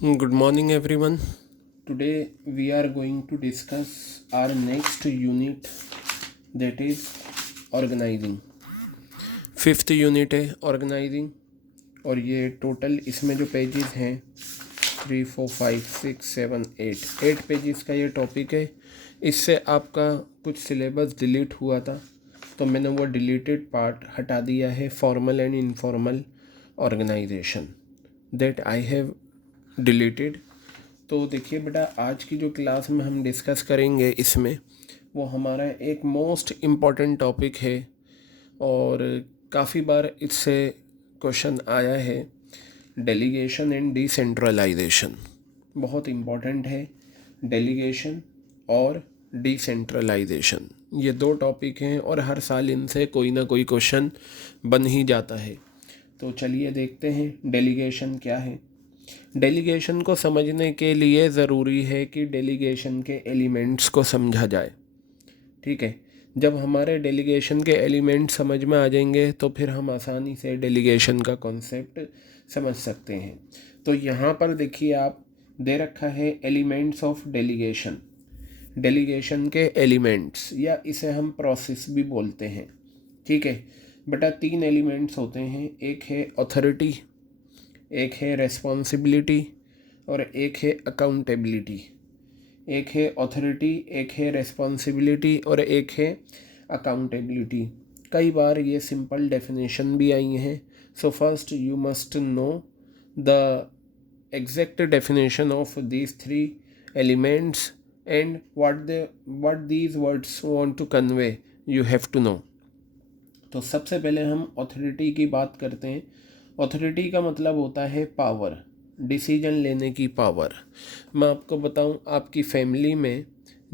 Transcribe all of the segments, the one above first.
Good morning, everyone. Today we are going to discuss our next unit, that is organizing. Fifth unit है organising, और ये total इसमें जो pages हैं 3, 4, 5, 6, 7, 8 pages का ये टॉपिक है। इससे आपका कुछ सिलेबस डिलीट हुआ था, तो मैंने वो डिलीटेड पार्ट हटा दिया है, formal and informal organisation that I have deleted. तो देखिए बेटा, आज की जो क्लास में हम डिस्कस करेंगे इसमें वो हमारा एक मोस्ट इम्पॉर्टेंट टॉपिक है, और काफ़ी बार इससे क्वेश्चन आया है। डेलीगेशन एंड डिसेंट्रलाइजेशन बहुत इम्पॉर्टेंट है। डेलीगेशन और डिसेंट्रलाइजेशन ये दो टॉपिक हैं, और हर साल इनसे कोई ना कोई क्वेश्चन बन ही जाता है। तो चलिए देखते हैं डेलीगेशन क्या है। डेलीगेशन को समझने के लिए ज़रूरी है कि डेलीगेशन के एलिमेंट्स को समझा जाए। ठीक है, जब हमारे डेलीगेशन के एलिमेंट्स समझ में आ जाएंगे तो फिर हम आसानी से डेलीगेशन का कॉन्सेप्ट समझ सकते हैं। तो यहाँ पर देखिए, आप दे रखा है एलिमेंट्स ऑफ डेलीगेशन। डेलीगेशन के एलिमेंट्स, या इसे हम प्रोसेस भी बोलते हैं। ठीक है बेटा, 3 एलिमेंट्स होते हैं। एक है अथॉरिटी, एक है रेस्पॉन्सिबिलिटी, और एक है अकाउंटेबिलिटी। एक है अथॉरिटी, एक है रेस्पॉन्सिबिलिटी, और एक है अकाउंटेबिलिटी। कई बार ये सिंपल डेफिनेशन भी आई हैं। So first you must know the exact definition of these 3 elements and what these words want to convey, you have to know। तो सबसे पहले हम अथॉरिटी की बात करते हैं। अथॉरिटी का मतलब होता है पावर, डिसीजन लेने की पावर। मैं आपको बताऊं, आपकी फैमिली में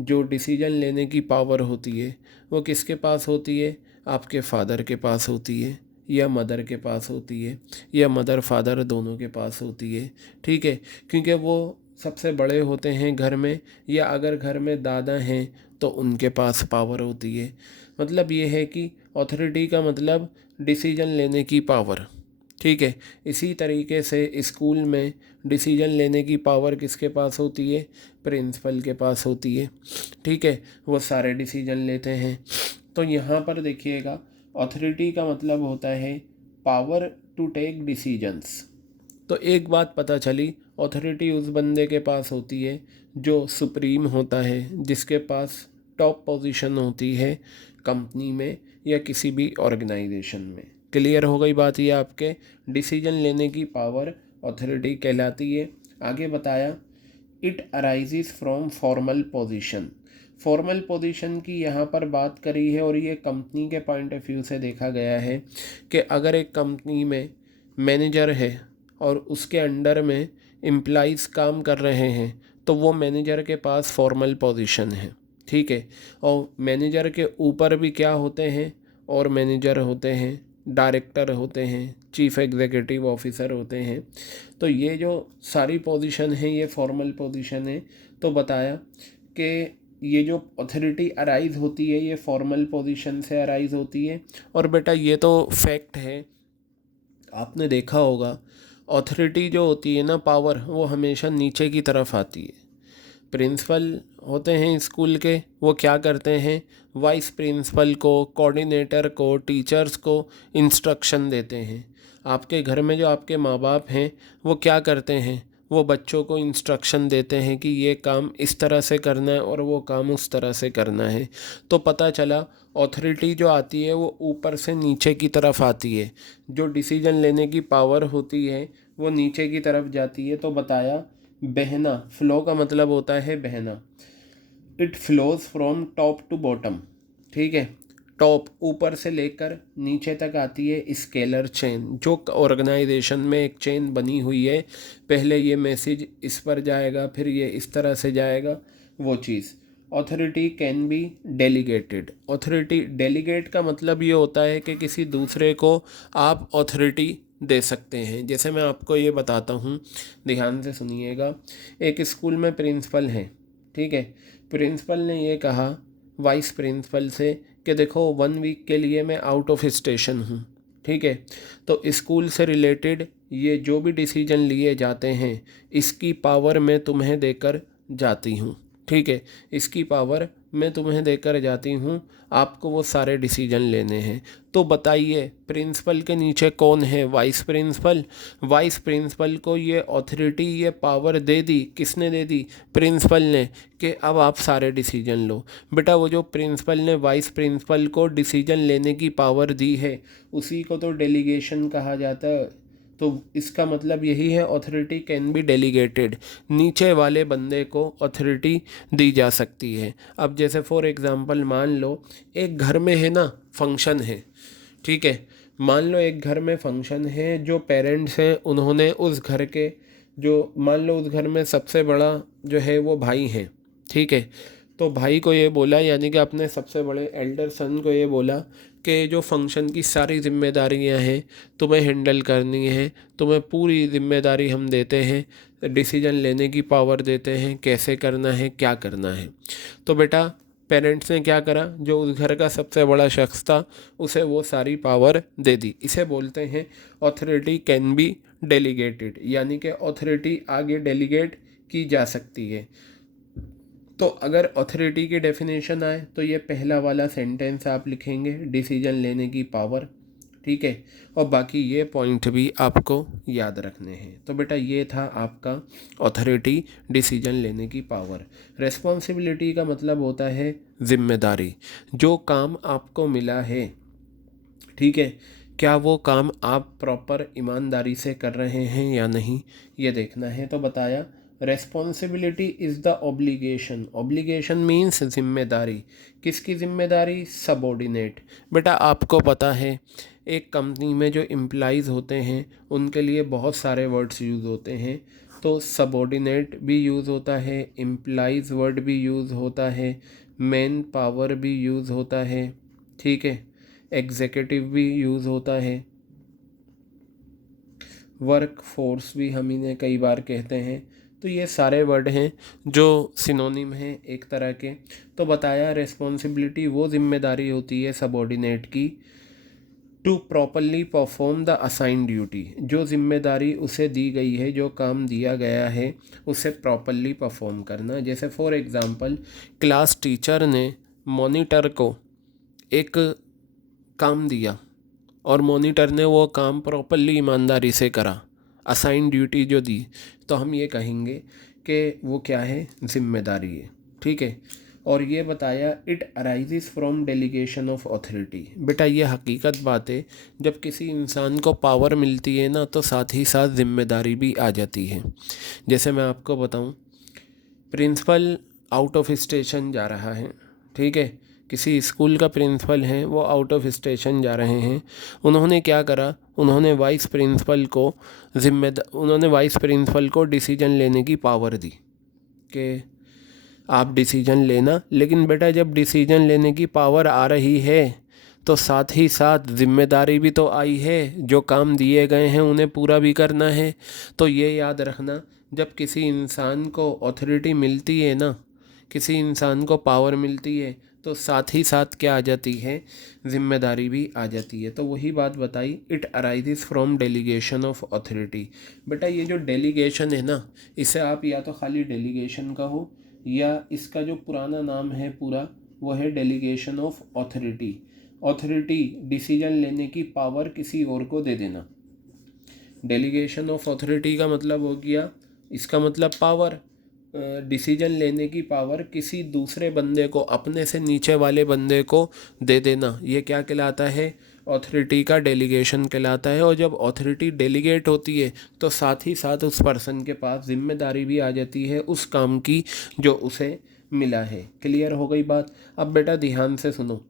जो डिसीजन लेने की पावर होती है वो किसके पास होती है? आपके फादर के पास होती है, या मदर के पास होती है, या मदर फादर दोनों के पास होती है। ठीक है, क्योंकि वो सबसे बड़े होते हैं घर में, या अगर घर में दादा हैं तो उनके पास पावर होती है। मतलब ये है कि अथॉरिटी का मतलब डिसीजन लेने की पावर। ठीक है, इसी तरीके से स्कूल में डिसीजन लेने की पावर किसके पास होती है? प्रिंसिपल के पास होती है। ठीक है, वो सारे डिसीजन लेते हैं। तो यहाँ पर देखिएगा, अथॉरिटी का मतलब होता है पावर टू टेक डिसीजंस। तो एक बात पता चली, अथॉरिटी उस बंदे के पास होती है जो सुप्रीम होता है, जिसके पास टॉप पोजीशन होती है कंपनी में या किसी भी ऑर्गेनाइजेशन में। क्लियर हो गई बात? ये आपके डिसीजन लेने की पावर अथॉरिटी कहलाती है। आगे बताया, it arises from formal position. Formal position की यहाँ पर बात करी है, और ये कंपनी के पॉइंट ऑफ व्यू से देखा गया है कि अगर एक कंपनी में मैनेजर है और उसके अंडर में एम्प्लॉइज़ काम कर रहे हैं, तो वो मैनेजर के पास फॉर्मल पोजीशन है। ठीक है, और मैनेजर के ऊपर भी क्या होते हैं? और मैनेजर होते हैं, डायरेक्टर होते हैं, चीफ एग्जीक्यूटिव ऑफिसर होते हैं। तो ये जो सारी पोजीशन है ये फॉर्मल पोजीशन है। तो बताया कि ये जो अथॉरिटी अराइज होती है ये फॉर्मल पोजीशन से अराइज होती है। और बेटा ये तो फैक्ट है, आपने देखा होगा अथॉरिटी जो होती है ना, पावर, वो हमेशा नीचे की तरफ आती है। प्रिंसिपल होते हैं स्कूल के, वो क्या करते हैं? वाइस प्रिंसिपल को, कोऑर्डिनेटर को, टीचर्स को इंस्ट्रक्शन देते हैं। आपके घर में जो आपके माँ बाप हैं वो क्या करते हैं? वो बच्चों को इंस्ट्रक्शन देते हैं कि ये काम इस तरह से करना है और वो काम उस तरह से करना है। तो पता चला अथॉरिटी जो आती है वो ऊपर से नीचे की तरफ आती है। जो डिसीजन लेने की पावर होती है वो नीचे की तरफ जाती है। तो बताया, बहना, फ्लो का मतलब होता है बहना। It flows from top to bottom. ठीक है, टॉप ऊपर से लेकर नीचे तक आती है स्केलर चेन। जो ऑर्गेनाइजेशन में एक चेन बनी हुई है, पहले ये मैसेज इस पर जाएगा, फिर ये इस तरह से जाएगा, वो चीज़। Authority can be delegated. Authority delegate का मतलब ये होता है कि किसी दूसरे को आप ऑथोरिटी दे सकते हैं। जैसे मैं आपको ये बताता हूँ, ध्यान से सुनिएगा। एक स्कूल में प्रिंसिपल हैं। ठीक है, प्रिंसिपल ने ये कहा वाइस प्रिंसिपल से कि देखो 1 वीक के लिए मैं आउट ऑफ स्टेशन हूँ। ठीक है, तो स्कूल से रिलेटेड ये जो भी डिसीजन लिए जाते हैं इसकी पावर मैं तुम्हें देकर जाती हूँ, ठीक है, इसकी पावर मैं तुम्हें देकर जाती हूँ, आपको वो सारे डिसीजन लेने हैं। तो बताइए प्रिंसिपल के नीचे कौन है? Vice principal. वाइस प्रिंसिपल को ये ऑथोरिटी, ये पावर दे दी, किसने दे दी? प्रिंसिपल ने, कि अब आप सारे डिसीजन लो। बेटा वो जो प्रिंसिपल ने वाइस प्रिंसिपल को डिसीजन लेने की पावर दी है उसी को तो डेलीगेशन कहा जाता है। तो इसका मतलब यही है ऑथोरिटी कैन बी डेलीगेटेड, नीचे वाले बंदे को ऑथोरिटी दी जा सकती है। अब जैसे फॉर एग्ज़ाम्पल मान लो एक घर में है ना फंक्शन है, ठीक है, मान लो एक घर में फंक्शन है, जो पेरेंट्स हैं उन्होंने उस घर के जो मान लो उस घर में सबसे बड़ा जो है वो भाई है, ठीक है, तो भाई को ये बोला, यानी कि अपने सबसे बड़े एल्डर सन को ये बोला कि जो फंक्शन की सारी जिम्मेदारियां हैं तुम्हें हैंडल करनी है, तुम्हें पूरी जिम्मेदारी हम देते हैं, डिसीजन लेने की पावर देते हैं, कैसे करना है क्या करना है। तो बेटा पेरेंट्स ने क्या करा, जो उस घर का सबसे बड़ा शख्स था उसे वो सारी पावर दे दी। इसे बोलते हैं ऑथोरिटी कैन बी डेलीगेटेड, यानी कि ऑथोरिटी आगे डेलीगेट की जा सकती है। तो अगर ऑथोरिटी की डेफिनेशन आए तो ये पहला वाला सेंटेंस आप लिखेंगे, डिसीजन लेने की पावर, ठीक है, और बाकी ये पॉइंट भी आपको याद रखने हैं। तो बेटा ये था आपका ऑथोरिटी, डिसीजन लेने की पावर। रेस्पॉन्सिबिलिटी का मतलब होता है जिम्मेदारी। जो काम आपको मिला है, ठीक है, क्या वो काम आप प्रॉपर ईमानदारी से कर रहे हैं या नहीं, ये देखना है। तो बताया responsibility is the obligation. Obligation means जिम्मेदारी। किसकी जिम्मेदारी? सबॉर्डिनेट। बेटा आपको पता है एक कंपनी में जो एम्प्लॉइज़ होते हैं उनके लिए बहुत सारे वर्ड्स यूज़ होते हैं। तो सबॉर्डिनेट भी यूज़ होता है, एम्प्लॉइज़ वर्ड भी यूज़ होता है, मैन पावर भी यूज़ होता है, ठीक है, एग्जीक्यूटिव भी यूज़ होता है, वर्क फोर्स भी हम इन्हें कई बार कहते हैं। तो ये सारे वर्ड हैं जो सिनोनिम हैं एक तरह के। तो बताया रेस्पॉन्सिबिलिटी वो जिम्मेदारी होती है सबॉर्डिनेट की, to properly perform the assign duty. जो जिम्मेदारी उसे दी गई है, जो काम दिया गया है उसे प्रॉपरली परफॉर्म करना। जैसे फॉर एग्ज़ाम्पल क्लास टीचर ने मॉनिटर को एक काम दिया और मॉनिटर ने वो काम प्रॉपरली ईमानदारी से करा, असाइन ड्यूटी जो दी, तो हम ये कहेंगे कि वो क्या है, जिम्मेदारी है, ठीक है। और ये बताया it arises from delegation of authority. बेटा ये हकीकत बात है, जब किसी इंसान को पावर मिलती है ना तो साथ ही साथ जिम्मेदारी भी आ जाती है। जैसे मैं आपको बताऊं, प्रिंसिपल आउट ऑफ स्टेशन जा रहा है, ठीक है, किसी स्कूल का प्रिंसिपल है वो आउट ऑफ स्टेशन जा रहे हैं। उन्होंने क्या करा, उन्होंने वाइस प्रिंसिपल को डिसीजन लेने की पावर दी कि आप डिसीजन लेना। लेकिन बेटा जब डिसीजन लेने की पावर आ रही है तो साथ ही साथ जिम्मेदारी भी तो आई है, जो काम दिए गए हैं उन्हें पूरा भी करना है। तो ये याद रखना, जब किसी इंसान को अथॉरिटी मिलती है ना, किसी इंसान को पावर मिलती है तो साथ ही साथ क्या आ जाती है, जिम्मेदारी भी आ जाती है। तो वही बात बताई, it arises from delegation of authority. बेटा ये जो डेलीगेशन है ना, इसे आप या तो खाली डेलीगेशन कहो या इसका जो पुराना नाम है पूरा वो है delegation of authority. Authority decision लेने की पावर किसी और को दे देना। डेलीगेशन ऑफ अथॉरिटी का मतलब हो गया, इसका मतलब पावर, डिसीजन लेने की पावर किसी दूसरे बंदे को, अपने से नीचे वाले बंदे को दे देना। ये क्या कहलाता है, अथॉरिटी का डेलीगेशन कहलाता है। और जब अथॉरिटी डेलीगेट होती है तो साथ ही साथ उस पर्सन के पास जिम्मेदारी भी आ जाती है उस काम की जो उसे मिला है। क्लियर हो गई बात? अब बेटा ध्यान से सुनो,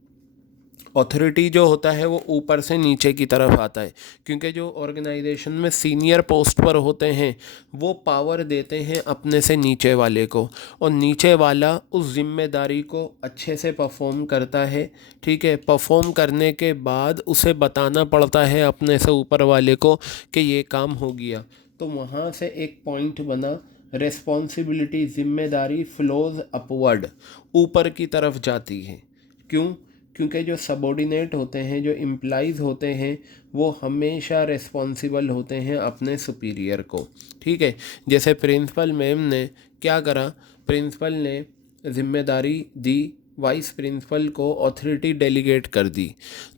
अथॉरिटी जो होता है वो ऊपर से नीचे की तरफ आता है, क्योंकि जो ऑर्गेनाइजेशन में सीनियर पोस्ट पर होते हैं वो पावर देते हैं अपने से नीचे वाले को, और नीचे वाला उस जिम्मेदारी को अच्छे से परफॉर्म करता है, ठीक है। परफॉर्म करने के बाद उसे बताना पड़ता है अपने से ऊपर वाले को कि ये काम हो गया। तो वहाँ से एक पॉइंट बना, रिस्पॉन्सिबिलिटी, जिम्मेदारी फ्लोज अपवर्ड, ऊपर की तरफ जाती है। क्यों? क्योंकि जो सबॉर्डिनेट होते हैं, जो एम्प्लॉइज़ होते हैं, वो हमेशा रिस्पॉन्सिबल होते हैं अपने सुपीरियर को। ठीक है, जैसे प्रिंसिपल मैम ने क्या करा, प्रिंसिपल ने जिम्मेदारी दी, वाइस प्रिंसिपल को अथॉरिटी डेलीगेट कर दी,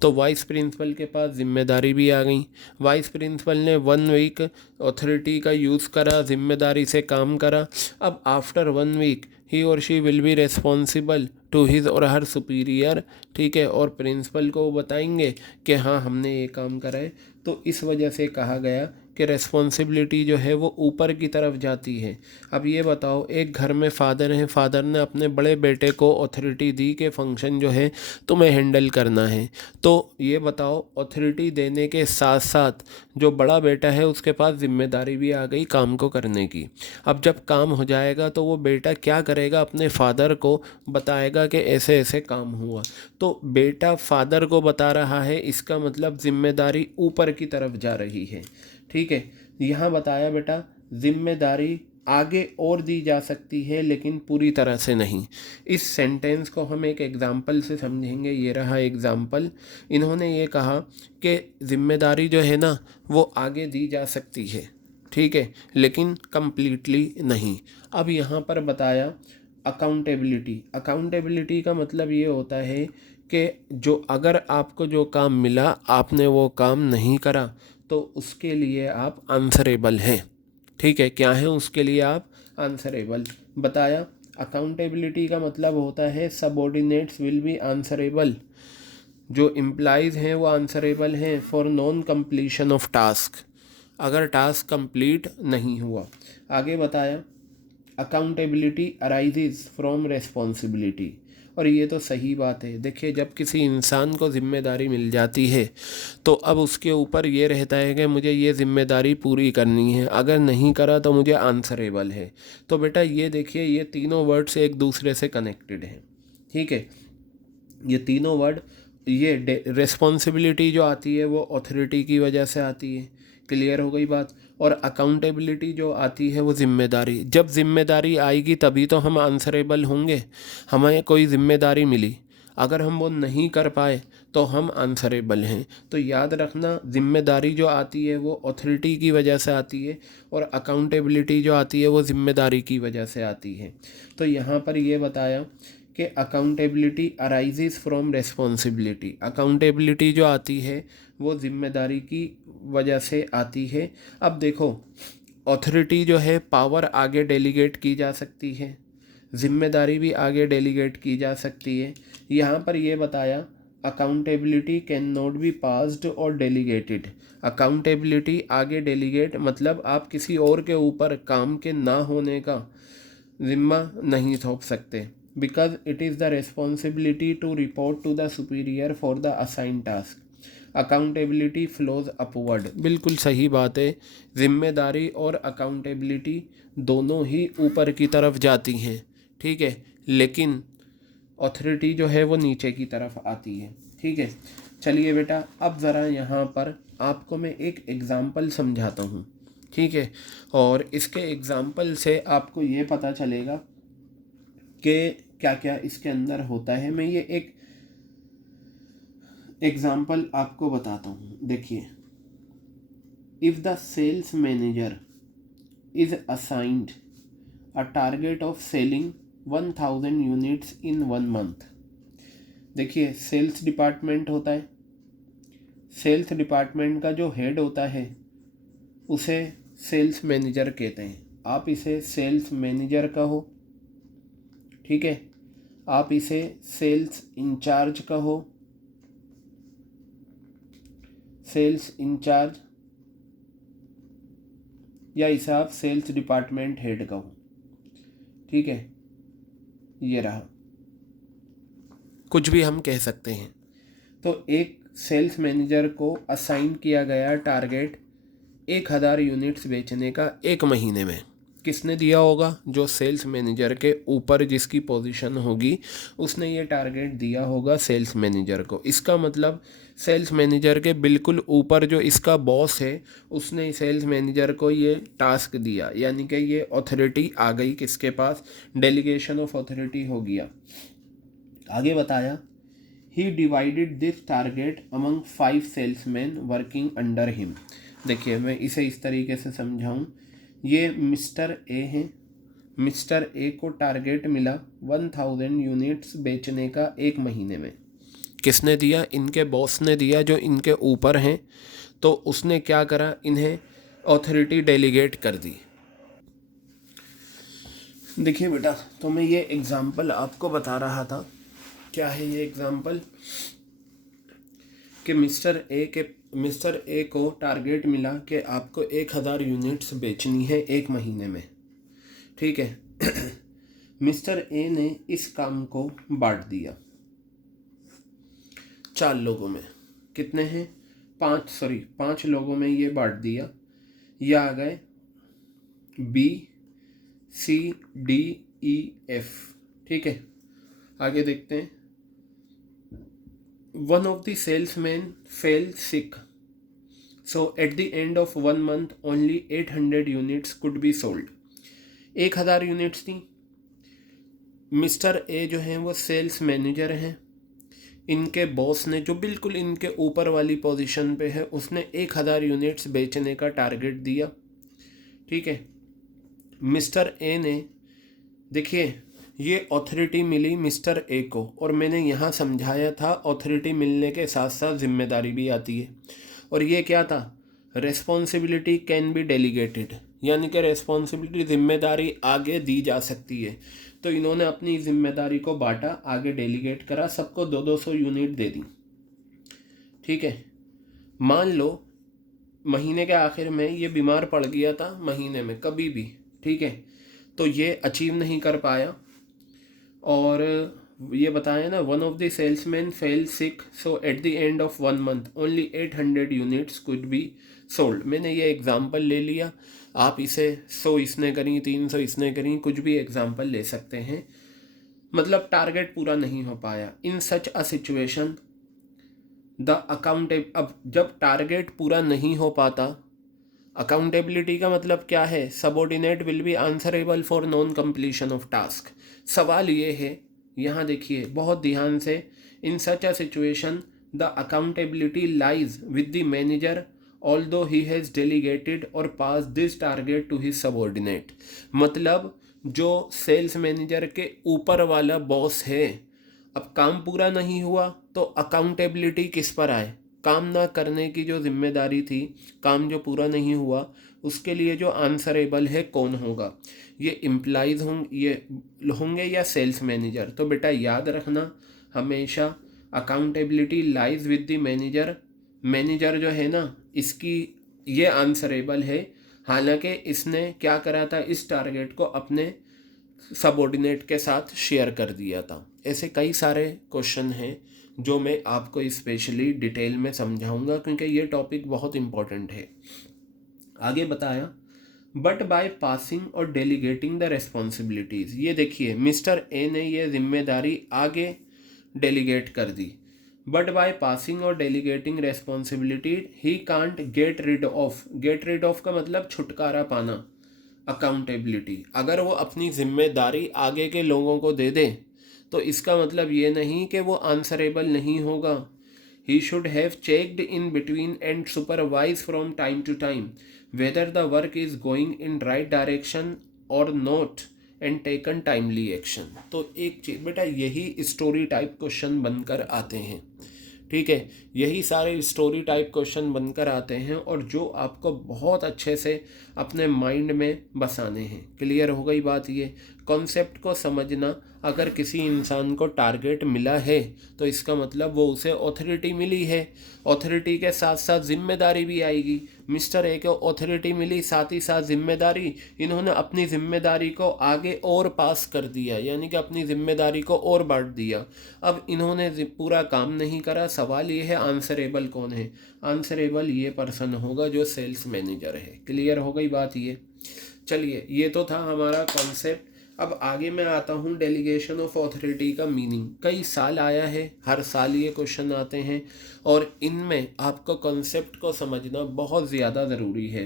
तो वाइस प्रिंसिपल के पास जिम्मेदारी भी आ गई। वाइस प्रिंसिपल ने 1 वीक अथॉरिटी का यूज़ करा, जिम्मेदारी से काम करा। अब आफ्टर 1 वीक ही और she will be responsible to his और हर सुपीरियर। ठीक है, और प्रिंसिपल को वो बताएंगे कि हाँ हमने ये काम करा है। तो इस वजह से कहा गया कि रेस्पॉन्सिबिलिटी जो है वो ऊपर की तरफ जाती है। अब ये बताओ, एक घर में फादर हैं, फादर ने अपने बड़े बेटे को अथॉरिटी दी कि फंक्शन जो है तुम्हें हैंडल करना है। तो ये बताओ, अथॉरिटी देने के साथ साथ जो बड़ा बेटा है उसके पास जिम्मेदारी भी आ गई काम को करने की। अब जब काम हो जाएगा तो वो बेटा क्या करेगा, अपने फादर को बताएगा कि ऐसे ऐसे काम हुआ। तो बेटा फादर को बता रहा है, इसका मतलब जिम्मेदारी ऊपर की तरफ जा रही है। ठीक है, यहाँ बताया बेटा जिम्मेदारी आगे और दी जा सकती है लेकिन पूरी तरह से नहीं। इस सेंटेंस को हम एक एग्ज़ाम्पल से समझेंगे। ये रहा एग्ज़ाम्पल। इन्होंने ये कहा कि जिम्मेदारी जो है ना वो आगे दी जा सकती है, ठीक है, लेकिन कम्प्लीटली नहीं। अब यहाँ पर बताया अकाउंटेबिलिटी। अकाउंटेबिलिटी का मतलब ये होता है कि जो अगर आपको जो काम मिला आपने वो काम नहीं करा तो उसके लिए आप आंसरेबल हैं। ठीक है, क्या है उसके लिए आप आंसरेबल। बताया अकाउंटेबिलिटी का मतलब होता है सबॉर्डिनेट्स विल बी आंसरेबल। जो एम्प्लॉइज़ हैं वो आंसरेबल हैं for non completion of task, अगर टास्क कंप्लीट नहीं हुआ। आगे बताया अकाउंटेबिलिटी अराइजेज फ्रॉम रेस्पॉन्सिबिलिटी। और ये तो सही बात है। देखिए, जब किसी इंसान को जिम्मेदारी मिल जाती है तो अब उसके ऊपर ये रहता है कि मुझे ये जिम्मेदारी पूरी करनी है, अगर नहीं करा तो मुझे आंसरेबल है। तो बेटा ये देखिए, ये तीनों वर्ड्स एक दूसरे से कनेक्टेड हैं। ठीक है, ये तीनों वर्ड, ये रिस्पॉन्सिबिलिटी जो आती है वो अथॉरिटी की वजह से आती है, क्लियर हो गई बात। और अकाउंटेबिलिटी जो आती है वो जिम्मेदारी, जब जिम्मेदारी आएगी तभी तो हम आंसरेबल होंगे। हमें कोई जिम्मेदारी मिली, अगर हम वो नहीं कर पाए तो हम आंसरेबल हैं। तो याद रखना, जिम्मेदारी जो आती है वो अथॉरिटी की वजह से आती है और अकाउंटेबिलिटी जो आती है वो जिम्मेदारी की वजह से आती है। तो यहाँ पर ये बताया कि accountability arises from responsibility. Accountability जो आती है वो जिम्मेदारी की वजह से आती है। अब देखो, अथॉरिटी जो है पावर आगे डेलीगेट की जा सकती है, जिम्मेदारी भी आगे डेलीगेट की जा सकती है। यहाँ पर ये बताया accountability can not be passed और डेलीगेटेड। अकाउंटेबिलिटी आगे डेलीगेट मतलब आप किसी और के ऊपर काम के ना होने का जिम्मा नहीं थोप सकते, because it is the responsibility to report to the superior for the assign task. Accountability flows upward. बिल्कुल सही बात है, जिम्मेदारी और अकाउंटेबिलिटी दोनों ही ऊपर की तरफ जाती हैं। ठीक है, लेकिन अथॉरिटी जो है वो नीचे की तरफ आती है। ठीक है, चलिए बेटा, अब ज़रा यहाँ पर आपको मैं एक एग्ज़ाम्पल समझाता हूँ। ठीक है, और इसके एग्ज़ाम्पल से आपको ये पता चलेगा कि क्या क्या इसके अंदर होता है। मैं ये एक एग्ज़ाम्पल आपको बताता हूँ। देखिए, if the sales manager is assigned a target of selling 1000 units in 1 month. देखिए, सेल्स डिपार्टमेंट होता है, सेल्स डिपार्टमेंट का जो हेड होता है उसे सेल्स मैनेजर कहते हैं। आप इसे सेल्स मैनेजर कहो, ठीक है, आप इसे सेल्स इंचार्ज कहो, सेल्स इंचार्ज, या इसे आप सेल्स डिपार्टमेंट हेड कहो। ठीक है, ये रहा, कुछ भी हम कह सकते हैं। तो एक सेल्स मैनेजर को असाइन किया गया टारगेट 1000 यूनिट्स बेचने का 1 महीने में। किसने दिया होगा? जो सेल्स मैनेजर के ऊपर जिसकी पोजीशन होगी उसने ये टारगेट दिया होगा सेल्स मैनेजर को। इसका मतलब सेल्स मैनेजर के बिल्कुल ऊपर जो इसका बॉस है उसने सेल्स मैनेजर को ये टास्क दिया, यानी कि ये अथॉरिटी आ गई किसके पास, डेलीगेशन ऑफ अथॉरिटी हो गया। आगे बताया he divided this target among 5 salesman working under him. देखिए मैं इसे इस तरीके से समझाऊँ, ये मिस्टर ए हैं, मिस्टर ए को टारगेट मिला 1000 यूनिट्स बेचने का एक महीने में। किसने दिया? इनके बॉस ने दिया जो इनके ऊपर हैं। तो उसने क्या करा, इन्हें अथॉरिटी डेलीगेट कर दी। देखिए बेटा, तो मैं ये एग्जाम्पल आपको बता रहा था। क्या है ये एग्जाम्पल? कि मिस्टर ए को टारगेट मिला कि आपको 1000 यूनिट्स बेचनी है एक महीने में, ठीक है। मिस्टर ए ने इस काम को बांट दिया 4 लोगों में। कितने हैं? 5 लोगों में ये बांट दिया। ये आ गए बी, सी, डी, ई, एफ, ठीक है। आगे देखते हैं। One of the salesman fail sick, so at the end of 1 month only 800 units could be sold. 1000 units थी। मिस्टर ए जो हैं वो सेल्स मैनेजर हैं। इनके बॉस ने, जो बिल्कुल इनके ऊपर वाली पोजीशन पे है, उसने 1000 यूनिट्स बेचने का टारगेट दिया, ठीक है। मिस्टर ए ने, देखिए ये अथॉरिटी मिली मिस्टर ए को, और मैंने यहाँ समझाया था अथॉरिटी मिलने के साथ साथ जिम्मेदारी भी आती है। और ये क्या था? रेस्पॉन्सिबिलिटी कैन बी डेलीगेटेड, यानी कि रेस्पॉन्सिबिलिटी, जिम्मेदारी आगे दी जा सकती है। तो इन्होंने अपनी जिम्मेदारी को बांटा, आगे डेलीगेट करा, सबको 200 यूनिट दे दी, ठीक है। मान लो महीने के आखिर में ये बीमार पड़ गया था, महीने में कभी भी, ठीक है। तो ये अचीव नहीं कर पाया, और ये बताया ना, one of the salesman fail sick, so at the end of 1 month only 800 units could be sold. मैंने ये एग्जांपल ले लिया, आप इसे 100 इसने करी, 300 इसने करी, कुछ भी एग्जांपल ले सकते हैं। मतलब टारगेट पूरा नहीं हो पाया। इन सच अ सिचुएशन द अब जब टारगेट पूरा नहीं हो पाता, अकाउंटेबिलिटी का मतलब क्या है? Subordinate will be answerable for non completion of task. सवाल ये है, यहाँ देखिए बहुत ध्यान से, in such a situation the accountability lies with the manager although he has delegated और pass this target to his subordinate. मतलब जो सेल्स मैनेजर के ऊपर वाला बॉस है, अब काम पूरा नहीं हुआ तो अकाउंटेबिलिटी किस पर आए? काम ना करने की जो जिम्मेदारी थी, काम जो पूरा नहीं हुआ उसके लिए जो आंसरेबल है कौन होगा? ये इम्प्लाइज होंगे या सेल्स मैनेजर? तो बेटा याद रखना हमेशा, accountability lies with the manager. Manager जो है ना, इसकी ये आंसरेबल है, हालांकि इसने क्या करा था, इस टारगेट को अपने सबऑर्डिनेट के साथ शेयर कर दिया था। ऐसे कई सारे क्वेश्चन हैं जो मैं आपको स्पेशली डिटेल में समझाऊंगा, क्योंकि ये टॉपिक बहुत इम्पोर्टेंट है। आगे बताया, बट बाय पासिंग और डेलीगेटिंग द रेस्पॉन्सिबिलिटीज़। ये देखिए मिस्टर ए ने ये जिम्मेदारी आगे डेलीगेट कर दी, बट बाय पासिंग और delegating responsibility he can't get rid of का मतलब छुटकारा पाना, अकाउंटेबिलिटी। अगर वो अपनी जिम्मेदारी आगे के लोगों को दे दे तो इसका मतलब ये नहीं कि वो आंसरेबल नहीं होगा। He should have checked in between and supervise from time to time whether the work is going in right direction और not, and taken timely action. तो एक चीज़ बेटा, यही स्टोरी टाइप क्वेश्चन बनकर आते हैं, ठीक है। यही सारे स्टोरी टाइप क्वेश्चन बनकर आते हैं, और जो आपको बहुत अच्छे से अपने माइंड में बसाने हैं। क्लियर हो गई बात? ये कॉन्सेप्ट को समझना, अगर किसी इंसान को टारगेट मिला है तो इसका मतलब वो उसे अथॉरिटी मिली है, अथॉरिटी के साथ साथ जिम्मेदारी भी आएगी। मिस्टर ए को अथॉरिटी मिली, साथ ही साथ जिम्मेदारी। इन्होंने अपनी जिम्मेदारी को आगे और पास कर दिया, यानी कि अपनी जिम्मेदारी को और बांट दिया। अब इन्होंने पूरा काम नहीं करा। सवाल ये है आंसरेबल कौन है? आंसरेबल ये पर्सन होगा जो सेल्स मैनेजर है। क्लियर हो गई बात? ये चलिए, ये तो था हमारा कॉन्सेप्ट। अब आगे मैं आता हूँ डेलीगेशन ऑफ अथॉरिटी का मीनिंग। कई साल आया है, हर साल ये क्वेश्चन आते हैं, और इनमें आपको कॉन्सेप्ट को समझना बहुत ज़्यादा ज़रूरी है।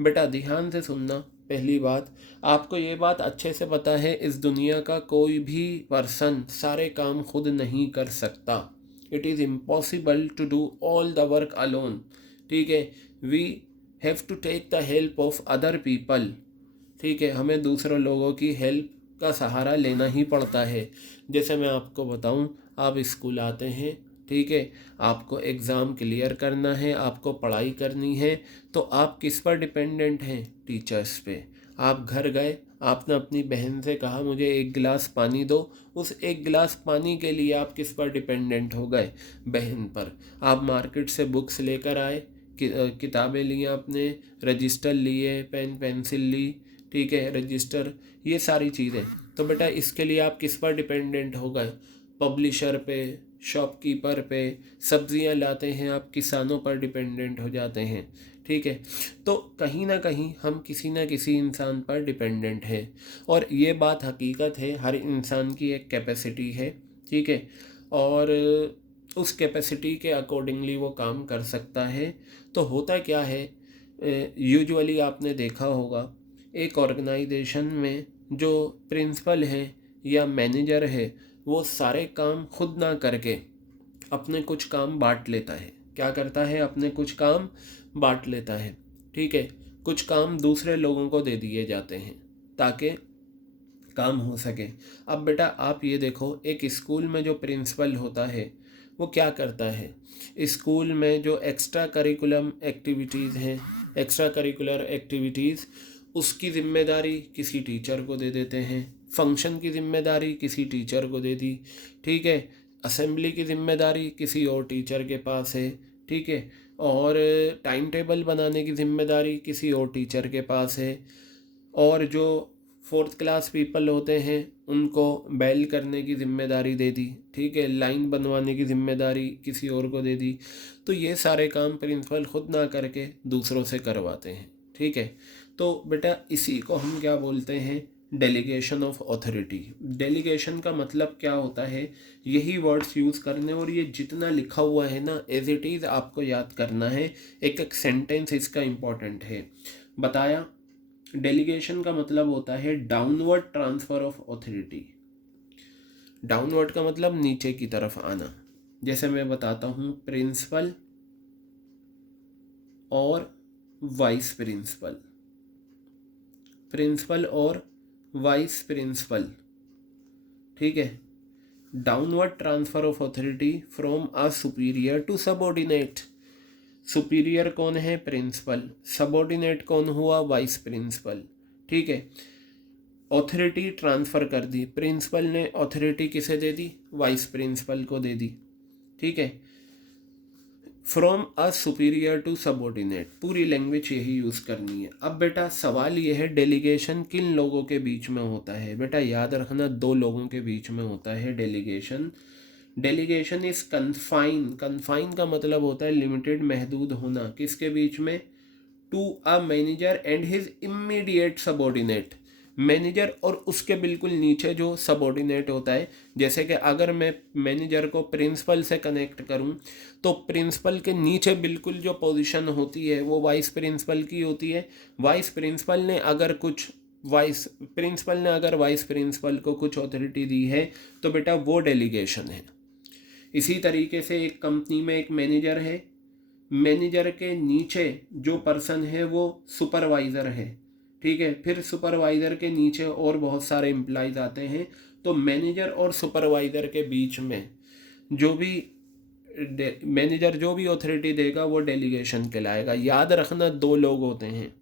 बेटा ध्यान से सुनना। पहली बात, आपको ये बात अच्छे से पता है, इस दुनिया का कोई भी पर्सन सारे काम खुद नहीं कर सकता। It is impossible to do all the work alone, ठीक है। We have to take the help of other people, ठीक है। हमें दूसरे लोगों की हेल्प का सहारा लेना ही पड़ता है। जैसे मैं आपको बताऊं, आप स्कूल आते हैं, ठीक है, आपको एग्ज़ाम क्लियर करना है, आपको पढ़ाई करनी है, तो आप किस पर डिपेंडेंट हैं? टीचर्स पे। आप घर गए, आपने अपनी बहन से कहा मुझे एक गिलास पानी दो, उस एक गिलास पानी के लिए आप किस पर डिपेंडेंट हो गए? बहन पर। आप मार्केट से बुक्स लेकर आए, किताबें ली आपने, रजिस्टर लिए, पेन पेंसिल ली, ठीक है, रजिस्टर, ये सारी चीज़ें, तो बेटा इसके लिए आप किस पर डिपेंडेंट हो गए? पब्लिशर पे, शॉपकीपर पे। सब्जियां लाते हैं आप, किसानों पर डिपेंडेंट हो जाते हैं, ठीक है। तो कहीं ना कहीं हम किसी ना किसी इंसान पर डिपेंडेंट हैं, और ये बात हकीकत है, हर इंसान की एक कैपेसिटी है, ठीक है, और उस कैपेसिटी के अकॉर्डिंगली वो काम कर सकता है। तो होता क्या है, यूजुअली आपने देखा होगा एक ऑर्गेनाइजेशन में जो प्रिंसिपल है या मैनेजर है, वो सारे काम खुद ना करके अपने कुछ काम बांट लेता है। क्या करता है? अपने कुछ काम बांट लेता है, ठीक है। कुछ काम दूसरे लोगों को दे दिए जाते हैं ताकि काम हो सके। अब बेटा आप ये देखो, एक स्कूल में जो प्रिंसिपल होता है वो क्या करता है? स्कूल में जो एक्स्ट्रा करिकुलम एक्टिविटीज़ हैं, एक्स्ट्रा करिकुलर एक्टिविटीज़, उसकी जिम्मेदारी किसी टीचर को दे देते हैं। फंक्शन की जिम्मेदारी किसी टीचर को दे दी, ठीक है। असेंबली की जिम्मेदारी किसी और टीचर के पास है, ठीक है। और टाइम टेबल बनाने की जिम्मेदारी किसी और टीचर के पास है। और जो फोर्थ क्लास पीपल होते हैं उनको बेल करने की ज़िम्मेदारी दे दी, ठीक है, लाइन बनवाने की ज़िम्मेदारी किसी और को दे दी। तो ये सारे काम प्रिंसिपल खुद ना करके दूसरों से करवाते हैं, ठीक है। तो बेटा इसी को हम क्या बोलते हैं? Delegation of authority. डेलीगेशन का मतलब क्या होता है? यही वर्ड्स यूज़ करने, और ये जितना लिखा हुआ है ना एज इट इज़ आपको याद करना है। एक एक सेंटेंस इसका इम्पॉर्टेंट है। बताया, डेलीगेशन का मतलब होता है downward transfer of authority. Downward का मतलब नीचे की तरफ आना। जैसे मैं बताता हूँ, प्रिंसिपल और वाइस प्रिंसिपल, प्रिंसिपल और वाइस प्रिंसिपल, ठीक है। Downward transfer of authority from a superior to subordinate. Superior कौन है? प्रिंसिपल। सबऑर्डिनेट कौन हुआ? वाइस प्रिंसिपल, ठीक है। ऑथोरिटी ट्रांसफ़र कर दी, प्रिंसिपल ने ऑथोरिटी किसे दे दी? वाइस प्रिंसिपल को दे दी, ठीक है। From a superior to subordinate, पूरी लैंग्वेज यही यूज़ करनी है। अब बेटा सवाल ये है, डेलीगेशन किन लोगों के बीच में होता है? बेटा याद रखना, दो लोगों के बीच में होता है delegation. Delegation is confine. Confine का मतलब होता है लिमिटेड, महदूद होना। किसके बीच में? To a manager and his immediate subordinate. Manager और उसके बिल्कुल नीचे जो सबऑर्डिनेट होता है। जैसे कि अगर मैं मैनेजर को प्रिंसिपल से कनेक्ट करूं, तो प्रिंसिपल के नीचे बिल्कुल जो पोजीशन होती है वो वाइस प्रिंसिपल की होती है। वाइस प्रिंसिपल ने अगर वाइस प्रिंसिपल को कुछ अथॉरिटी दी है तो बेटा वो डेलीगेशन है। इसी तरीके से एक कंपनी में एक मैनेजर है, मैनेजर के नीचे जो पर्सन है वो सुपरवाइज़र है, ठीक है। फिर सुपरवाइज़र के नीचे और बहुत सारे एम्प्लॉयज़ आते हैं। तो मैनेजर और सुपरवाइज़र के बीच में जो भी मैनेजर जो भी अथॉरिटी देगा वो डेलीगेशन कहलाएगा। याद रखना, दो लोग होते हैं,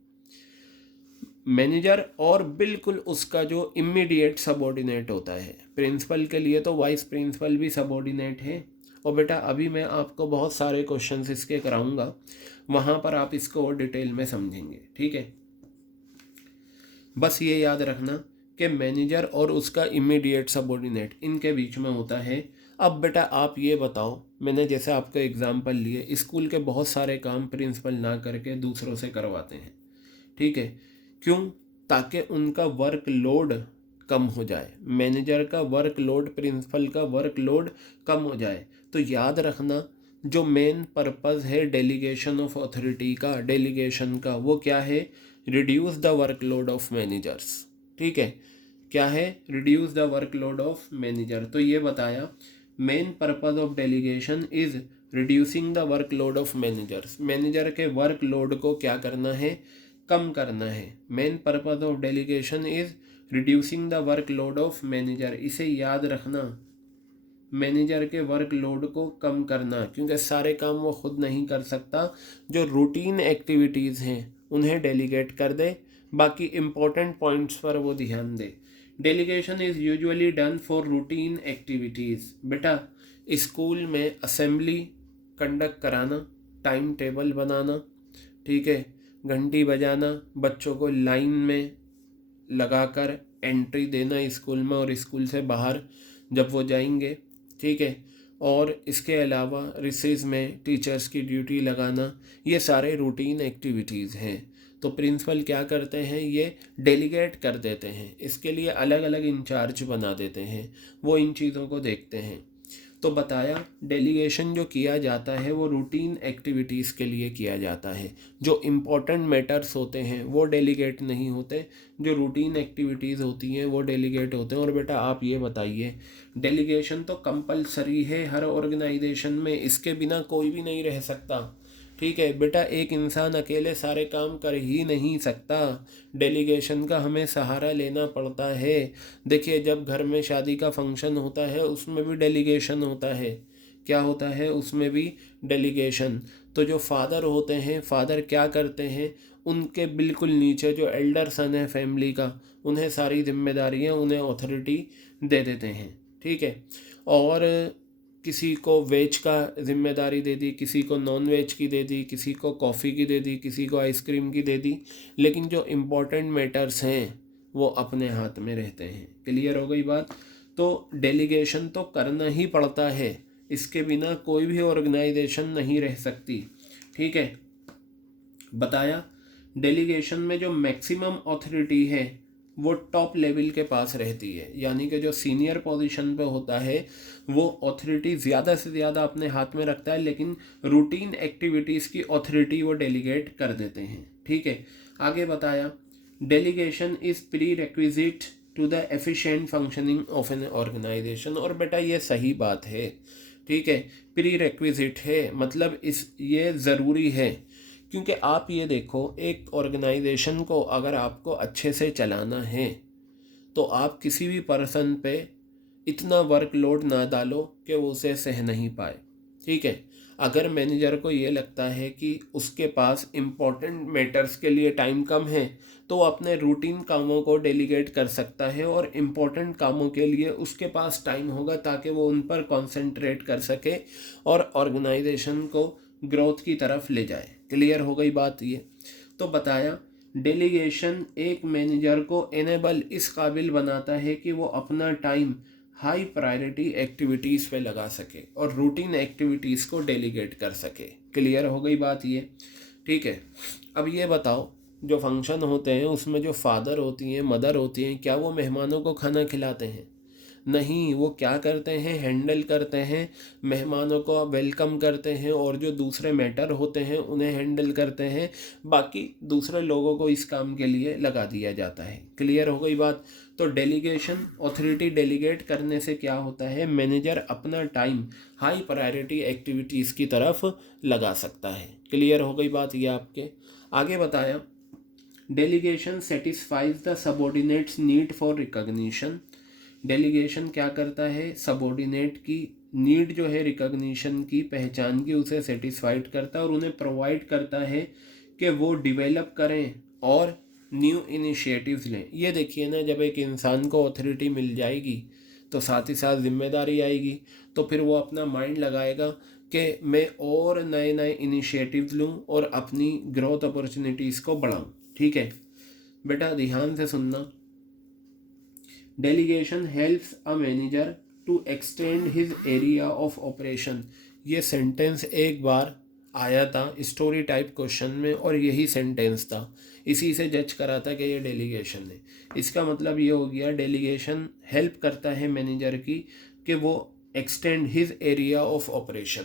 मैनेजर और बिल्कुल उसका जो इमीडिएट सबऑर्डिनेट होता है। प्रिंसिपल के लिए तो वाइस प्रिंसिपल भी सबऑर्डिनेट है। और बेटा अभी मैं आपको बहुत सारे क्वेश्चंस इसके कराऊंगा, वहाँ पर आप इसको और डिटेल में समझेंगे, ठीक है। बस ये याद रखना कि मैनेजर और उसका इमीडिएट सबऑर्डिनेट इनके बीच में होता है। अब बेटा आप ये बताओ, मैंने जैसे आपको एग्जांपल लिए, स्कूल के बहुत सारे काम प्रिंसिपल ना करके दूसरों से करवाते हैं, ठीक है। क्यों? ताकि उनका वर्कलोड कम हो जाए, मैनेजर का वर्कलोड, प्रिंसिपल का वर्कलोड कम हो जाए। तो याद रखना, जो मेन पर्पस है डेलीगेशन ऑफ अथॉरिटी का, डेलीगेशन का, वो क्या है? Reduce the workload of managers, ठीक है। क्या है? Reduce the workload of manager. तो ये बताया main purpose of delegation is reducing the workload of managers. Manager के वर्कलोड को क्या करना है, कम करना है। Main purpose of delegation is reducing the workload of manager, इसे याद रखना, मैनेजर के वर्कलोड को कम करना, क्योंकि सारे काम वो खुद नहीं कर सकता। जो रूटीन एक्टिविटीज़ हैं उन्हें डेलीगेट कर दे, बाकी इम्पोर्टेंट पॉइंट्स पर वो ध्यान दे। Delegation is usually done for routine activities. बेटा स्कूल में असेंबली कंडक्ट कराना, टाइम टेबल बनाना, ठीक है, घंटी बजाना, बच्चों को लाइन में लगाकर एंट्री देना स्कूल में और स्कूल से बाहर जब वो जाएंगे, ठीक है, और इसके अलावा रिसेस में टीचर्स की ड्यूटी लगाना, ये सारे रूटीन एक्टिविटीज़ हैं। तो प्रिंसिपल क्या करते हैं, ये डेलीगेट कर देते हैं, इसके लिए अलग अलग इंचार्ज बना देते हैं, वो इन चीज़ों को देखते हैं। तो बताया डेलीगेशन जो किया जाता है वो रूटीन एक्टिविटीज़ के लिए किया जाता है। जो इम्पोर्टेंट मैटर्स होते हैं वो डेलीगेट नहीं होते, जो रूटीन एक्टिविटीज़ होती हैं वो डेलीगेट होते हैं। और बेटा आप ये बताइए, डेलीगेशन तो कंपलसरी है हर ऑर्गेनाइजेशन में, इसके बिना कोई भी नहीं रह सकता, ठीक है। बेटा एक इंसान अकेले सारे काम कर ही नहीं सकता, डेलीगेशन का हमें सहारा लेना पड़ता है। देखिए जब घर में शादी का फंक्शन होता है उसमें भी डेलीगेशन होता है, क्या होता है उसमें भी डेलीगेशन। तो जो फादर होते हैं, फादर क्या करते हैं, उनके बिल्कुल नीचे जो एल्डर सन है फैमिली का, उन्हें सारी जिम्मेदारियां, उन्हें अथॉरिटी दे देते हैं, ठीक है। और किसी को वेज का जिम्मेदारी दे दी, किसी को नॉन वेज की दे दी, किसी को कॉफ़ी की दे दी, किसी को आइसक्रीम की दे दी, लेकिन जो इम्पोर्टेंट मैटर्स हैं वो अपने हाथ में रहते हैं। क्लियर हो गई बात। तो डेलीगेशन तो करना ही पड़ता है, इसके बिना कोई भी ऑर्गेनाइजेशन नहीं रह सकती, ठीक है। बताया डेलीगेशन में जो मैक्सिमम अथॉरिटी है वो टॉप लेवल के पास रहती है, यानी कि जो सीनियर पोजीशन पे होता है वो अथॉरिटी ज़्यादा से ज़्यादा अपने हाथ में रखता है, लेकिन रूटीन एक्टिविटीज़ की अथॉरिटी वो डेलीगेट कर देते हैं, ठीक है। आगे बताया delegation is prerequisite to the efficient functioning of an organisation. और बेटा ये सही बात है, ठीक है, प्री रिक्विजिट है, मतलब ये ज़रूरी है। क्योंकि आप ये देखो, एक ऑर्गेनाइजेशन को अगर आपको अच्छे से चलाना है तो आप किसी भी पर्सन पे इतना वर्कलोड ना डालो कि वो उसे सह नहीं पाए, ठीक है। अगर मैनेजर को ये लगता है कि उसके पास इम्पोर्टेंट मैटर्स के लिए टाइम कम है तो वो अपने रूटीन कामों को डेलीगेट कर सकता है और इम्पोर्टेंट कामों के लिए उसके पास टाइम होगा, ताकि वो उन पर कॉन्सेंट्रेट कर सके और ऑर्गेनाइजेशन को ग्रोथ की तरफ ले जाए। क्लियर हो गई बात ये। तो बताया डेलीगेशन एक मैनेजर को एनेबल इस काबिल बनाता है कि वो अपना टाइम हाई प्रायोरिटी एक्टिविटीज़ पे लगा सके और रूटीन एक्टिविटीज़ को डेलीगेट कर सके। क्लियर हो गई बात ये, ठीक है। अब ये बताओ, जो फंक्शन होते हैं उसमें जो फादर होती हैं, मदर होती हैं, क्या वो मेहमानों को खाना खिलाते हैं? नहीं, वो क्या करते हैं, हैंडल करते हैं, मेहमानों को वेलकम करते हैं और जो दूसरे मैटर होते हैं उन्हें हैंडल करते हैं, बाकी दूसरे लोगों को इस काम के लिए लगा दिया जाता है। क्लियर हो गई बात। तो डेलीगेशन, अथॉरिटी डेलीगेट करने से क्या होता है, मैनेजर अपना टाइम हाई प्रायोरिटी एक्टिविटीज़ की तरफ लगा सकता है। क्लियर हो गई बात ये आपके। आगे बताया delegation satisfies the subordinates need for recognition. Delegation क्या करता है, सबऑर्डिनेट की नीड जो है रिकॉग्निशन की, पहचान की, उसे सेटिस्फाइड करता है और उन्हें प्रोवाइड करता है कि वो डिवेलप करें और न्यू इनिशिएटिव्स लें। ये देखिए ना, जब एक इंसान को अथॉरिटी मिल जाएगी तो साथ ही साथ जिम्मेदारी आएगी, तो फिर वो अपना माइंड लगाएगा कि मैं और नए नए इनिशिएटिव्स लूँ और अपनी ग्रोथ अपॉर्चुनिटीज़ को बढ़ाऊँ, ठीक है। बेटा ध्यान से सुनना, delegation helps a manager to extend his area of operation. ये सेंटेंस एक बार आया था स्टोरी टाइप क्वेश्चन में और यही सेंटेंस था, इसी से जज करा था कि ये डेलीगेशन है। इसका मतलब ये हो गया, डेलीगेशन हेल्प करता है मैनेजर की कि वो extend his area of operation,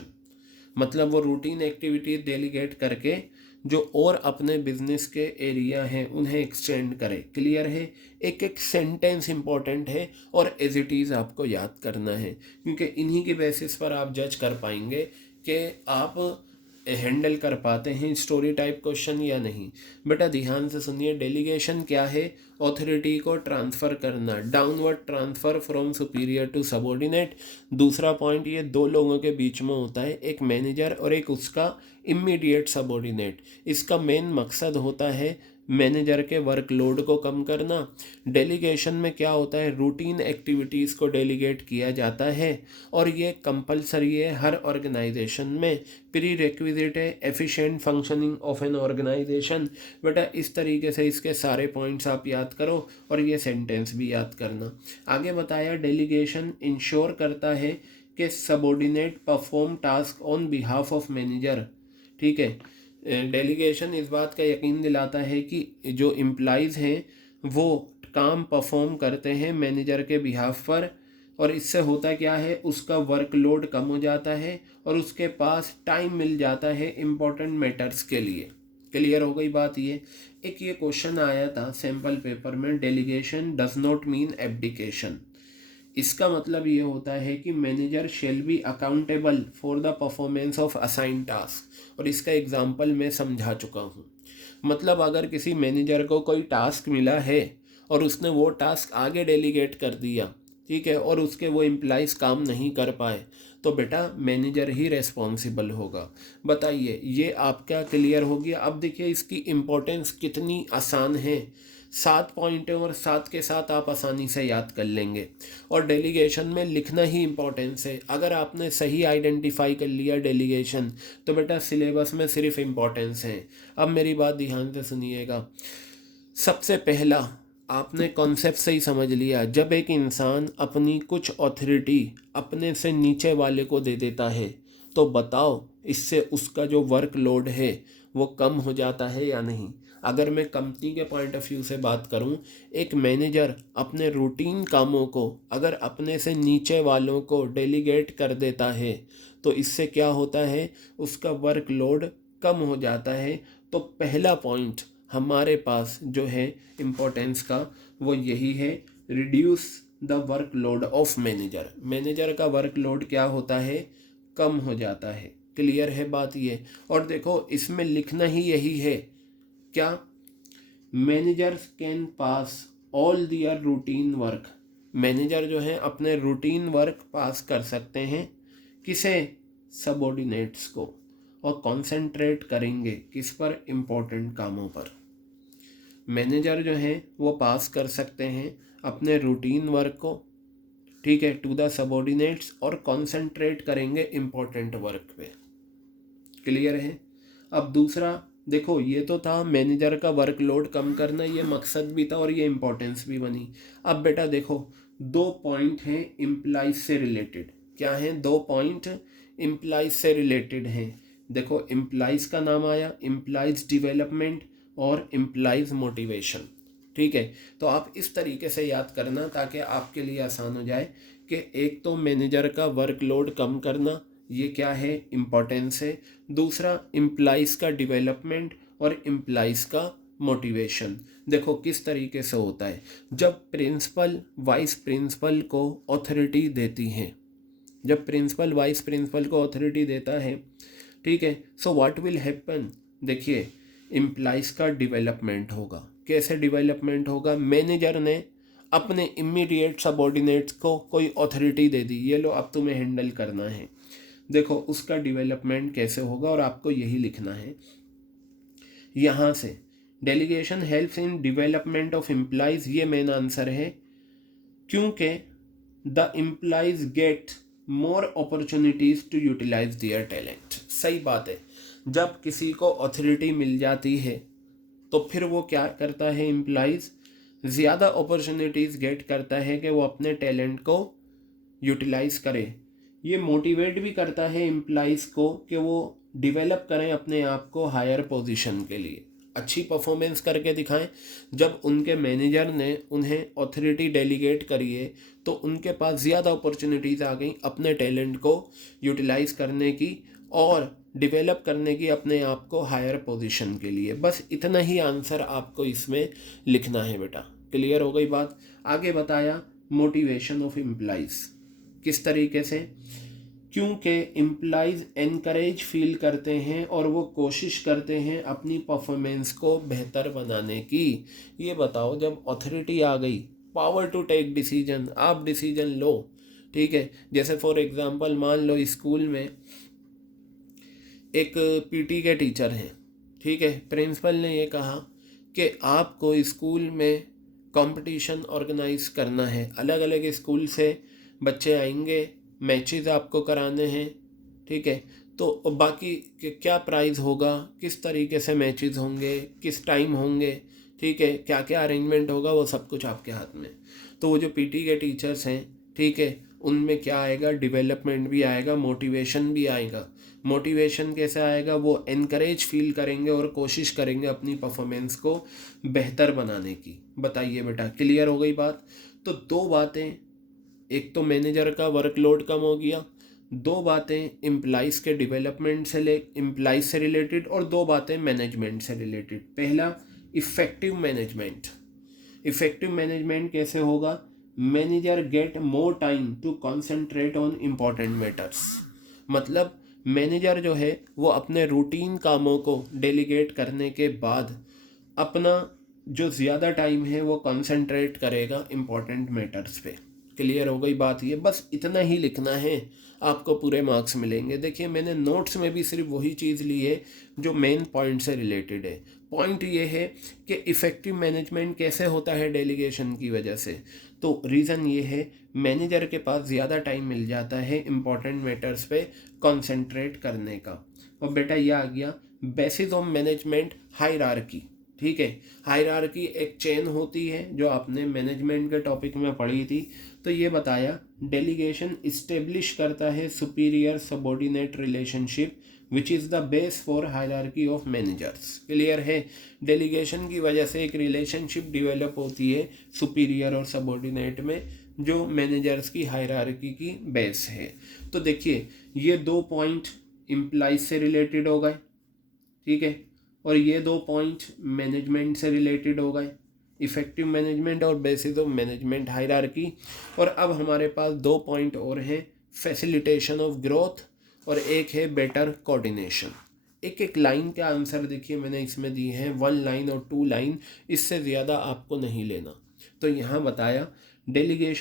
मतलब वो रूटीन एक्टिविटी डेलीगेट करके जो और अपने बिजनेस के एरिया हैं उन्हें एक्सटेंड करे। क्लियर है? एक एक सेंटेंस इंपॉर्टेंट है और एज इट इज़ आपको याद करना है, क्योंकि इन्हीं के बेसिस पर आप जज कर पाएंगे कि आप हैंडल कर पाते हैं स्टोरी टाइप क्वेश्चन या नहीं। बेटा ध्यान से सुनिए, डेलीगेशन क्या है? ऑथोरिटी को ट्रांसफ़र करना, downward transfer from superior to subordinate. दूसरा पॉइंट, ये दो लोगों के बीच में होता है, एक मैनेजर और एक उसका इमीडिएट सबॉर्डिनेट। इसका मेन मकसद होता है मैनेजर के वर्कलोड को कम करना। डेलीगेशन में क्या होता है? रूटीन एक्टिविटीज़ को डेलीगेट किया जाता है और ये कंपलसरी है हर ऑर्गेनाइजेशन में, प्री रिक्विजिट है efficient functioning of an organisation. बेटा इस तरीके से इसके सारे पॉइंट्स आप याद करो और ये सेंटेंस भी याद करना। आगे बताया, डेलीगेशन इंश्योर करता है कि subordinate perform task on behalf of manager. ठीक है, डेलीगेशन इस बात का यकीन दिलाता है कि जो एम्प्लॉइज़ हैं वो काम परफॉर्म करते हैं मैनेजर के बिहाफ पर, और इससे होता क्या है, उसका वर्कलोड कम हो जाता है और उसके पास टाइम मिल जाता है इम्पोर्टेंट मैटर्स के लिए। क्लियर हो गई बात? ये एक ये क्वेश्चन आया था सैम्पल पेपर में, delegation does not mean abdication. इसका मतलब ये होता है कि manager shall be accountable for the performance of assign task, और इसका एग्जांपल मैं समझा चुका हूँ। मतलब अगर किसी मैनेजर को कोई टास्क मिला है और उसने वो टास्क आगे डेलीगेट कर दिया, ठीक है, और उसके वो एम्प्लॉइज़ काम नहीं कर पाए, तो बेटा मैनेजर ही रेस्पॉन्सिबल होगा। बताइए, ये आपका क्लियर हो गया? अब देखिए इसकी इम्पोर्टेंस कितनी आसान है। 7 पॉइंट है और 7 के साथ आप आसानी से याद कर लेंगे। और डेलीगेशन में लिखना ही इम्पोर्टेंस है। अगर आपने सही आइडेंटिफाई कर लिया डेलीगेशन, तो बेटा सिलेबस में सिर्फ इम्पोर्टेंस है। अब मेरी बात ध्यान से सुनिएगा। सबसे पहला आपने कॉन्सेप्ट से ही समझ लिया, जब एक इंसान अपनी कुछ अथॉरिटी अपने से नीचे वाले को दे देता है, तो बताओ इससे उसका जो वर्कलोड है वो कम हो जाता है या नहीं। अगर मैं कंपनी के पॉइंट ऑफ व्यू से बात करूं, एक मैनेजर अपने रूटीन कामों को अगर अपने से नीचे वालों को डेलीगेट कर देता है, तो इससे क्या होता है, उसका वर्कलोड कम हो जाता है। तो पहला पॉइंट हमारे पास जो है इम्पोर्टेंस का, वो यही है, reduce the workload of manager. Manager का वर्कलोड क्या होता है, कम हो जाता है। क्लियर है बात ये? और देखो इसमें लिखना ही यही है, क्या? Managers can pass all their routine work. Manager जो है अपने रूटीन वर्क पास कर सकते हैं, किसे? सबऑर्डिनेट्स को, और कॉन्सेंट्रेट करेंगे किस पर? इम्पोर्टेंट कामों पर। मैनेजर जो हैं वो पास कर सकते हैं अपने रूटीन वर्क को, ठीक है, टू द सबऑर्डिनेट्स, और कॉन्सेंट्रेट करेंगे इम्पोर्टेंट वर्क पे। क्लियर है? अब दूसरा देखो, ये तो था मैनेजर का वर्कलोड कम करना, ये मकसद भी था और ये इम्पोर्टेंस भी बनी। अब बेटा देखो, 2 पॉइंट हैं एम्प्लॉइज से रिलेटेड। क्या हैं? 2 पॉइंट एम्प्लॉइज से रिलेटेड हैं। देखो एम्प्लॉइज का नाम आया, एम्प्लॉइज डेवलपमेंट और एम्प्लॉइज मोटिवेशन। ठीक है, तो आप इस तरीके से याद करना ताकि आपके लिए आसान हो जाए कि एक तो मैनेजर का वर्कलोड कम करना, ये क्या है, इम्पोर्टेंस है। दूसरा एम्प्लॉइज़ का डेवलपमेंट और एम्प्लॉइज़ का मोटिवेशन। देखो किस तरीके से होता है, जब प्रिंसिपल वाइस प्रिंसिपल को अथॉरिटी देती हैं, जब प्रिंसिपल वाइस प्रिंसिपल को अथॉरिटी देता है, ठीक है, सो व्हाट विल हैपन, देखिए एम्प्लॉइज़ का डेवलपमेंट होगा। कैसे डेवलपमेंट होगा? मैनेजर ने अपने इमीडिएट सबऑर्डिनेट्स को कोई अथॉरिटी दे दी, ये लो अब तुम्हें हैंडल करना है। देखो उसका डेवलपमेंट कैसे होगा, और आपको यही लिखना है यहाँ से। Delegation helps in development of employees, ये मेन आंसर है, क्योंकि the employees get more opportunities to utilise their talent. सही बात है, जब किसी को अथॉरिटी मिल जाती है तो फिर वो क्या करता है, एम्प्लॉइज ज़्यादा अपॉर्चुनिटीज़ गेट करता है कि वो अपने टैलेंट को यूटिलाइज करे। ये मोटिवेट भी करता है एम्प्लॉइज़ को कि वो डेवलप करें अपने आप को हायर पोजीशन के लिए, अच्छी परफॉर्मेंस करके दिखाएं। जब उनके मैनेजर ने उन्हें अथॉरिटी डेलीगेट करी है तो उनके पास ज़्यादा अपॉर्चुनिटीज़ आ गई अपने टैलेंट को यूटिलाइज करने की, और डेवलप करने की अपने आप को हायर पोजीशन के लिए। बस इतना ही आंसर आपको इसमें लिखना है बेटा। क्लियर हो गई बात। आगे बताया मोटिवेशन ऑफ एम्प्लॉइज किस तरीके से, क्योंकि एम्प्लॉइज एनकरेज फील करते हैं और वो कोशिश करते हैं अपनी परफॉर्मेंस को बेहतर बनाने की। ये बताओ, जब अथॉरिटी आ गई, पावर टू टेक डिसीजन, आप डिसीजन लो, ठीक है। जैसे फॉर एग्जांपल मान लो स्कूल में एक पीटी के टीचर हैं, ठीक है। प्रिंसिपल ने ये कहा कि आपको स्कूल में कंपटीशन ऑर्गेनाइज करना है, अलग अलग स्कूल से बच्चे आएंगे, मैचेस आपको कराने हैं, ठीक है। तो बाकी क्या प्राइज़ होगा, किस तरीके से मैचेस होंगे, किस टाइम होंगे, ठीक है, क्या क्या अरेंजमेंट होगा, वो सब कुछ आपके हाथ में। तो वो जो पीटी के टीचर्स हैं, ठीक है, उनमें क्या आएगा, डेवलपमेंट भी आएगा, मोटिवेशन भी आएगा। मोटिवेशन कैसे आएगा, वो एनकरेज फील करेंगे और कोशिश करेंगे अपनी परफॉर्मेंस को बेहतर बनाने की। बताइए बेटा, क्लियर हो गई बात। तो दो बातें, एक तो मैनेजर का वर्कलोड कम हो गया, दो बातें एम्प्लॉइज़ के डेवलपमेंट से एम्प्लॉइज से रिलेटेड, और दो बातें मैनेजमेंट से रिलेटेड। पहला, इफ़ेक्टिव मैनेजमेंट। इफ़ेक्टिव मैनेजमेंट कैसे होगा, manager get more time to concentrate on important matters. मतलब मैनेजर जो है वो अपने रूटीन कामों को डेलीगेट करने के बाद अपना जो ज़्यादा टाइम है वो कंसंट्रेट करेगा इम्पॉर्टेंट मैटर्स पे। क्लियर हो गई बात। ये बस इतना ही लिखना है, आपको पूरे मार्क्स मिलेंगे। देखिए मैंने नोट्स में भी सिर्फ वही चीज़ ली है जो मेन पॉइंट से रिलेटेड है। पॉइंट ये है कि इफ़ेक्टिव मैनेजमेंट कैसे होता है डेलीगेशन की वजह से। तो रीज़न ये है, मैनेजर के पास ज़्यादा टाइम मिल जाता है इम्पॉर्टेंट मैटर्स पे कंसंट्रेट करने का। और बेटा ये आ गया बेसिस ऑफ मैनेजमेंट हायरार्की, ठीक है। हायरार्की एक चेन होती है जो आपने मैनेजमेंट के टॉपिक में पढ़ी थी। तो ये बताया डेलीगेशन इस्टेब्लिश करता है superior subordinate relationship which is the base for hierarchy of managers. Clear है। डेलीगेशन की वजह से एक रिलेशनशिप डेवलप होती है सुपीरियर और सबॉर्डिनेट में, जो मैनेजर्स की हायरार्की की बेस है। तो देखिए ये दो पॉइंट एम्प्लॉइज से रिलेटेड हो गए, ठीक है, और ये दो पॉइंट मैनेजमेंट से रिलेटेड हो गए, इफ़ेक्टिव मैनेजमेंट और बेसिस ऑफ मैनेजमेंट हायरार्की। और अब हमारे पास दो पॉइंट और हैं, फैसिलिटेशन ऑफ ग्रोथ और एक है बेटर कोऑर्डिनेशन। एक एक लाइन का आंसर देखिए मैंने इसमें दी है, 1 लाइन और 2 लाइन, इससे ज़्यादा आपको नहीं लेना। तो यहाँ बताया डेलीगेशन